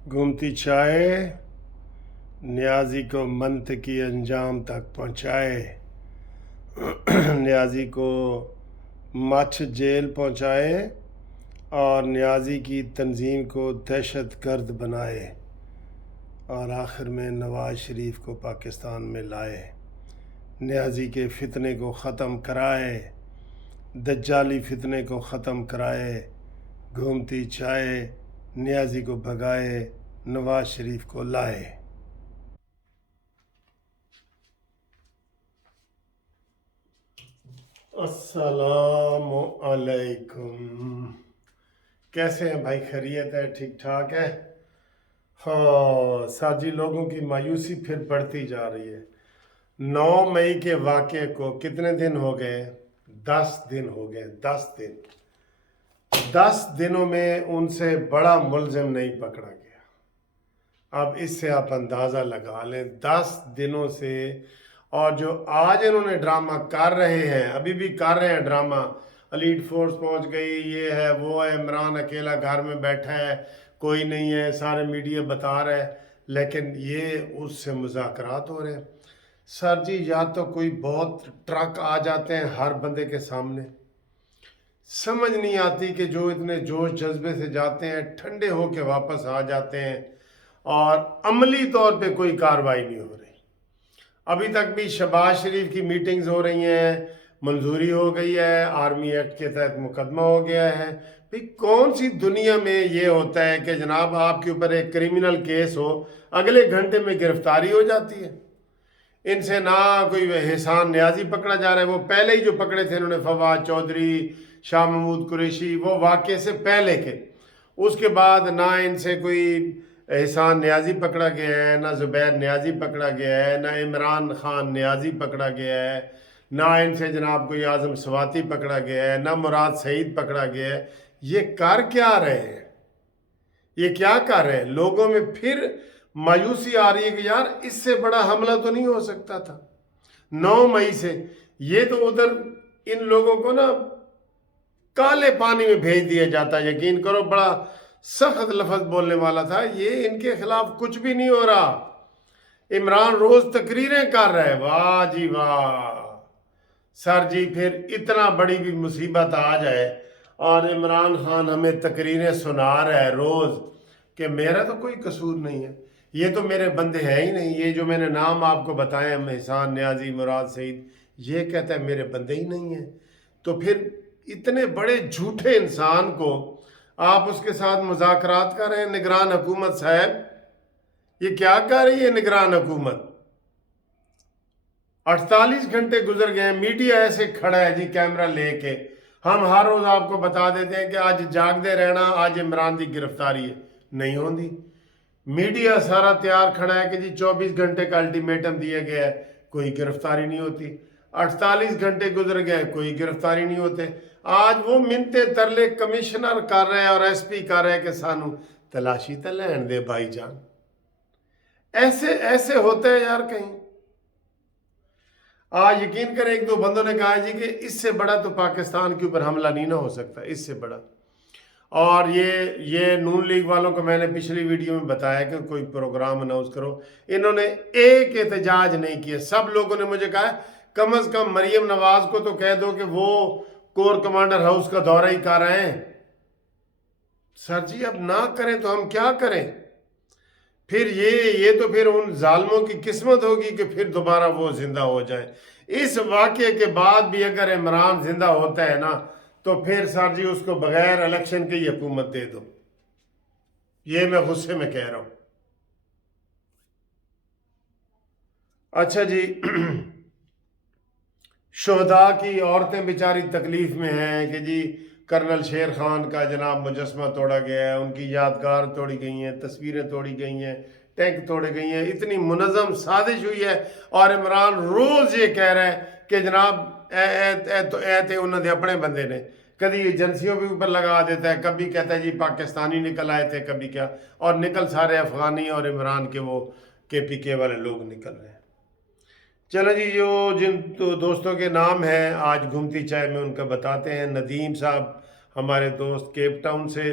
گھومتی چائے نیازی کو منطقی انجام تک پہنچائے، نیازی کو مچھ جیل پہنچائے اور نیازی کی تنظیم کو دہشت گرد بنائے اور آخر میں نواز شریف کو پاکستان میں لائے، نیازی کے فتنے کو ختم کرائے، دجالی فتنے کو ختم کرائے، گھومتی چائے نیازی کو بھگائے، نواز شریف کو لائے۔ السلام علیکم، کیسے ہیں بھائی؟ خیریت ہے؟ ٹھیک ٹھاک ہے؟ ہاں ساجی، لوگوں کی مایوسی پھر بڑھتی جا رہی ہے۔ 9 مئی کے واقعے کو کتنے دن ہو گئے؟ 10 دن ہو گئے۔ 10 دنوں میں ان سے بڑا ملزم نہیں پکڑا گیا۔ اب اس سے آپ اندازہ لگا لیں 10 دنوں سے، اور جو آج انہوں نے ڈرامہ کر رہے ہیں، ابھی بھی کر رہے ہیں ڈرامہ، ایلیٹ فورس پہنچ گئی، یہ ہے وہ ہے، عمران اکیلا گھر میں بیٹھا ہے، کوئی نہیں ہے، سارے میڈیا بتا رہا ہے، لیکن یہ اس سے مذاکرات ہو رہے ہیں۔ سر جی، یا تو کوئی بہت ٹرک آ جاتے ہیں ہر بندے کے سامنے، سمجھ نہیں آتی کہ جو اتنے جوش جذبے سے جاتے ہیں ٹھنڈے ہو کے واپس آ جاتے ہیں، اور عملی طور پہ کوئی کارروائی نہیں ہو رہی۔ ابھی تک بھی شہباز شریف کی میٹنگز ہو رہی ہیں، منظوری ہو گئی ہے، آرمی ایکٹ کے تحت مقدمہ ہو گیا ہے۔ بھئی کون سی دنیا میں یہ ہوتا ہے کہ جناب آپ کے اوپر ایک کریمنل کیس ہو، اگلے گھنٹے میں گرفتاری ہو جاتی ہے؟ ان سے نہ کوئی احسان نیازی پکڑا جا رہا ہے، وہ پہلے ہی جو پکڑے تھے انہوں نے، فواد چودھری، شاہ محمود قریشی، وہ واقعے سے پہلے کے، اس کے بعد نہ ان سے کوئی احسان نیازی پکڑا گیا ہے، نہ زبیر نیازی پکڑا گیا ہے، نہ عمران خان نیازی پکڑا گیا ہے، نہ ان سے جناب کوئی اعظم سواتی پکڑا گیا ہے، نہ مراد سعید پکڑا گیا ہے۔ یہ کر کیا رہے ہیں؟ یہ کیا کر رہے ہیں؟ لوگوں میں پھر مایوسی آ رہی ہے کہ یار اس سے بڑا حملہ تو نہیں ہو سکتا تھا 9 مئی سے۔ یہ تو ادھر ان لوگوں کو نا کالے پانی میں بھیج دیا جاتا، یقین کرو، بڑا سخت لفظ بولنے والا تھا، یہ ان کے خلاف کچھ بھی نہیں ہو رہا۔ عمران روز تقریریں کر رہے، واہ جی واہ۔ سر جی، پھر اتنا بڑی بھی مصیبت آ جائے اور عمران خان ہمیں تقریریں سنا رہا ہے روز کہ میرا تو کوئی قصور نہیں ہے، یہ تو میرے بندے ہیں ہی نہیں، یہ جو میں نے نام آپ کو بتائے، احسان نیازی، مراد سعید، یہ کہتا ہے میرے بندے ہی نہیں ہیں۔ تو پھر اتنے بڑے جھوٹے انسان کو آپ اس کے ساتھ مذاکرات کر رہے ہیں۔ نگران حکومت صاحب، یہ کیا کر رہی ہے نگران حکومت؟ 48 گھنٹے گزر گئے ہیں، میڈیا ایسے کھڑا ہے جی کیمرہ لے کے، ہم ہر روز آپ کو بتا دیتے ہیں کہ آج جاگ دے رہنا، آج عمران دی گرفتاری ہے، نہیں ہوندی۔ میڈیا سارا تیار کھڑا ہے کہ جی 24 گھنٹے کا الٹیمیٹم دیا گیا ہے، کوئی گرفتاری نہیں ہوتی۔ 48 گھنٹے گزر گئے، کوئی گرفتاری نہیں ہوتے۔ آج وہ منتے ترلے کمشنر کر رہے ہیں اور ایس پی کر رہے ہیں کہ سانو تلاشی تے لین دے بھائی جان۔ ایسے ہوتا ہے یار کہیں؟ آج یقین کریں، ایک دو بندوں نے کہا جی کہ اس سے بڑا تو پاکستان کے اوپر حملہ نہیں نہ ہو سکتا، اس سے بڑا۔ اور یہ نون لیگ والوں کو میں نے پچھلی ویڈیو میں بتایا کہ کوئی پروگرام اناؤنس کرو، انہوں نے ایک احتجاج نہیں کیا۔ سب لوگوں نے مجھے کہا کم از کم مریم نواز کو تو کہہ دو کہ وہ کور کمانڈر ہاؤس کا دورہ ہی کر رہے ہیں۔ سر جی اب نہ کریں تو ہم کیا کریں؟ پھر یہ تو پھر ان ظالموں کی قسمت ہوگی کہ پھر دوبارہ وہ زندہ ہو جائیں۔ اس واقعے کے بعد بھی اگر عمران زندہ ہوتا ہے نا تو پھر سر جی اس کو بغیر الیکشن کی حکومت دے دو، یہ میں غصے میں کہہ رہا ہوں۔ اچھا جی، شہداء کی عورتیں بیچاری تکلیف میں ہیں کہ جی کرنل شیر خان کا جناب مجسمہ توڑا گیا ہے، ان کی یادگار توڑی گئی ہیں، تصویریں توڑی گئی ہیں، ٹینک توڑے گئی ہیں، اتنی منظم سازش ہوئی ہے، اور عمران روز یہ کہہ رہا ہے کہ جناب اے تھے انہوں نے اپنے بندے نے، کبھی ایجنسیوں بھی اوپر لگا دیتا ہے، کبھی کہتا ہے جی پاکستانی نکل آئے تھے، کبھی کیا، اور نکل سارے افغانی اور عمران کے وہ KPK والے لوگ نکل رہے ہیں۔ چلو جی، جو جن دوستوں کے نام ہیں آج گھومتی چائے میں ان کا بتاتے ہیں۔ ندیم صاحب ہمارے دوست کیپ ٹاؤن سے،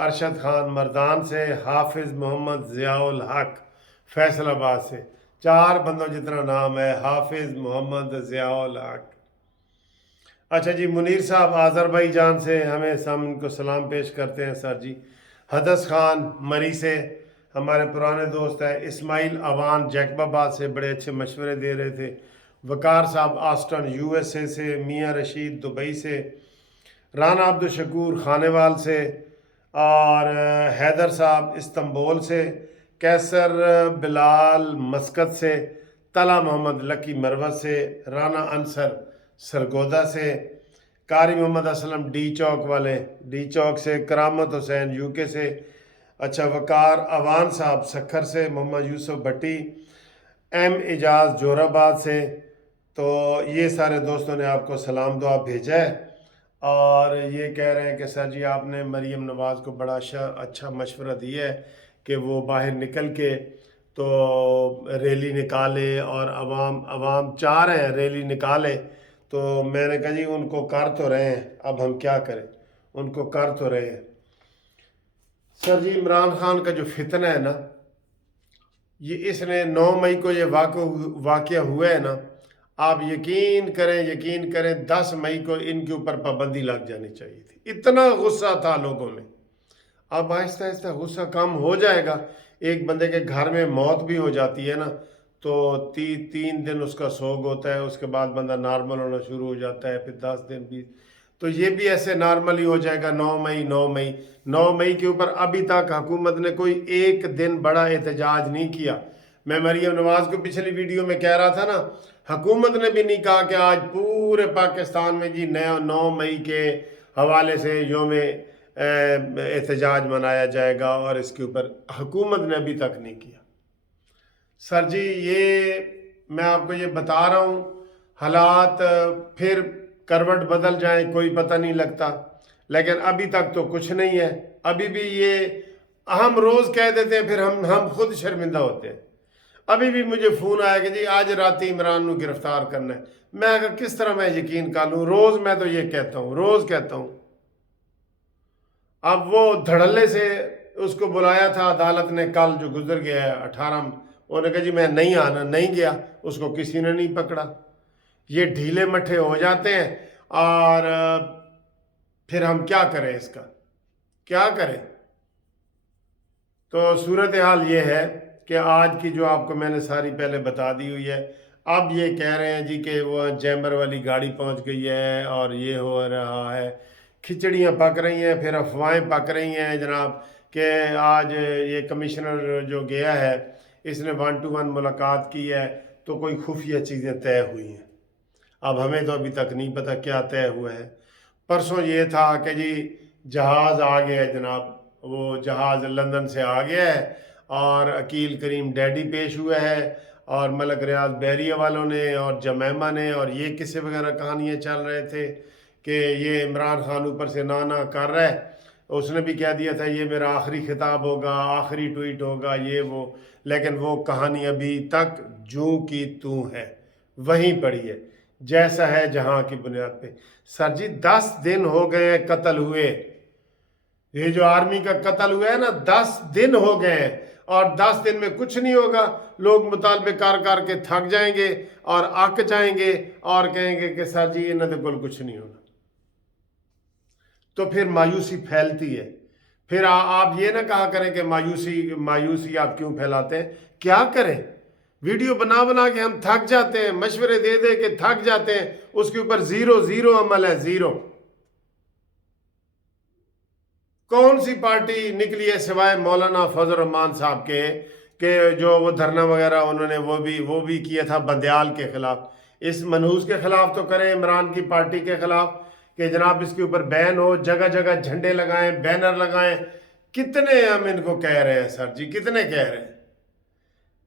ارشد خان مردان سے، حافظ محمد ضیاء الحق فیصل آباد سے، 4 بندوں جتنا نام ہے، حافظ محمد ضیاء الحق۔ اچھا جی، منیر صاحب آذربائیجان سے ہمیں ان کو سلام پیش کرتے ہیں سر جی۔ حدث خان مری سے ہمارے پرانے دوست ہیں۔ اسماعیل اوان جیکب آباد سے بڑے اچھے مشورے دے رہے تھے۔ وقار صاحب آسٹن USA سے، میاں رشید دبئی سے، رانا عبدالشکور خانیوال سے، اور حیدر صاحب استنبول سے، کیسر بلال مسقط سے، طلع محمد لکی مروت سے، رانا انصر سرگودا سے، قاری محمد اسلم ڈی چوک والے ڈی چوک سے، کرامت حسین UK سے، اچھا وقار اوان صاحب سکھر سے، محمد یوسف بھٹی اعجاز جور آباد سے۔ تو یہ سارے دوستوں نے آپ کو سلام دعا بھیجا ہے اور یہ کہہ رہے ہیں کہ سر جی آپ نے مریم نواز کو بڑا اچھا مشورہ دیا ہے کہ وہ باہر نکل کے تو ریلی نکالے، اور عوام چاہ رہے ہیں ریلی نکالے، تو میں نے کہا جی ان کو کر تو رہے ہیں، اب ہم کیا کریں، ان کو کر تو رہے ہیں۔ سر جی عمران خان کا جو فتنہ ہے نا، یہ اس نے 9 مئی کو یہ واقعہ ہوا ہے نا، آپ یقین کریں 10 مئی کو ان کے اوپر پابندی لگ جانی چاہیے تھی، اتنا غصہ تھا لوگوں میں۔ اب آہستہ آہستہ غصہ کم ہو جائے گا، ایک بندے کے گھر میں موت بھی ہو جاتی ہے نا، تو 3 دن اس کا سوگ ہوتا ہے، اس کے بعد بندہ نارمل ہونا شروع ہو جاتا ہے، پھر 10 دن 20، تو یہ بھی ایسے نارمل ہی ہو جائے گا۔ 9 مئی کے اوپر ابھی تک حکومت نے کوئی ایک دن بڑا احتجاج نہیں کیا۔ میں مریم نواز کو پچھلی ویڈیو میں کہہ رہا تھا نا، حکومت نے بھی نہیں کہا کہ آج پورے پاکستان میں جی 9 مئی کے حوالے سے یوم احتجاج منایا جائے گا، اور اس کے اوپر حکومت نے ابھی تک نہیں کیا۔ سر جی یہ میں آپ کو یہ بتا رہا ہوں، حالات پھر کروٹ بدل جائیں کوئی پتہ نہیں لگتا، لیکن ابھی تک تو کچھ نہیں ہے۔ ابھی بھی یہ ہم روز کہہ دیتے ہیں، پھر ہم خود شرمندہ ہوتے ہیں۔ ابھی بھی مجھے فون آیا کہ جی آج رات عمران کو گرفتار کرنا ہے، میں اگر کس طرح میں یقین کر لوں، روز میں تو یہ کہتا ہوں، روز کہتا ہوں۔ اب وہ دھڑلے سے اس کو بلایا تھا عدالت نے، کل جو گزر گیا ہے 18، انہوں نے کہا جی میں نہیں آنا، نہیں گیا، اس کو کسی نے نہیں پکڑا۔ یہ ڈھیلے مٹھے ہو جاتے ہیں، اور پھر ہم کیا کریں، اس کا کیا کریں؟ تو صورتحال یہ ہے کہ آج کی جو آپ کو میں نے ساری پہلے بتا دی ہوئی ہے۔ اب یہ کہہ رہے ہیں جی کہ وہ چیمبر والی گاڑی پہنچ گئی ہے اور یہ ہو رہا ہے، کھچڑیاں پک رہی ہیں، پھر افواہیں پک رہی ہیں جناب کہ آج یہ کمشنر جو گیا ہے اس نے 1 to 1 ملاقات کی ہے، تو کوئی خفیہ چیزیں طے ہوئی ہیں۔ اب ہمیں تو ابھی تک نہیں پتہ کیا طے ہوا ہے۔ پرسوں یہ تھا کہ جی جہاز آ گیا ہے جناب، وہ جہاز لندن سے آ گیا ہے، اور عقیل کریم ڈیڈی پیش ہوا ہے، اور ملک ریاض بحریہ والوں نے اور جمیمہ نے اور یہ قصے وغیرہ کہانیاں چل رہے تھے کہ یہ عمران خان اوپر سے نانا کر رہا ہے۔ اس نے بھی کہہ دیا تھا یہ میرا آخری خطاب ہوگا، آخری ٹویٹ ہوگا، یہ وہ، لیکن وہ کہانی ابھی تک جوں کی توں ہے، وہیں پڑی ہے جیسا ہے جہاں کی بنیاد پہ۔ سر جی 10 دن ہو گئے ہیں قتل ہوئے، یہ جو آرمی کا قتل ہوا ہے نا 10 دن ہو گئے ہیں، اور 10 دن میں کچھ نہیں ہوگا، لوگ مطالبے کر کے تھک جائیں گے اور اک جائیں گے اور کہیں گے کہ سر جی انہوں نے کچھ نہیں ہونا، تو پھر مایوسی پھیلتی ہے۔ پھر آپ یہ نہ کہا کریں کہ مایوسی آپ کیوں پھیلاتے ہیں، کیا کریں؟ ویڈیو بنا کے ہم تھک جاتے ہیں، مشورے دے کے تھک جاتے ہیں، اس کے اوپر زیرو عمل ہے، زیرو۔ کون سی پارٹی نکلی ہے سوائے مولانا فضل الرحمان صاحب کے کہ جو وہ دھرنا وغیرہ انہوں نے وہ بھی کیا تھا بندیال کے خلاف، اس منحوس کے خلاف تو کریں، عمران کی پارٹی کے خلاف، کہ جناب اس کے اوپر بین ہو، جگہ جگہ جھنڈے لگائیں، بینر لگائیں۔ کتنے ہم ان کو کہہ رہے ہیں سر جی، کتنے کہہ رہے ہیں؟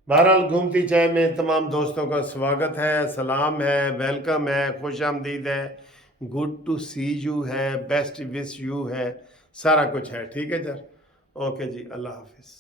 بہرحال گھومتی چائے میں تمام دوستوں کا سواگت ہے، سلام ہے، ویلکم ہے، خوش آمدید ہے، گڈ ٹو سی یو ہے، بیسٹ وش یو ہے، سارا کچھ ہے، ٹھیک ہے سر، اوکے جی، اللہ حافظ۔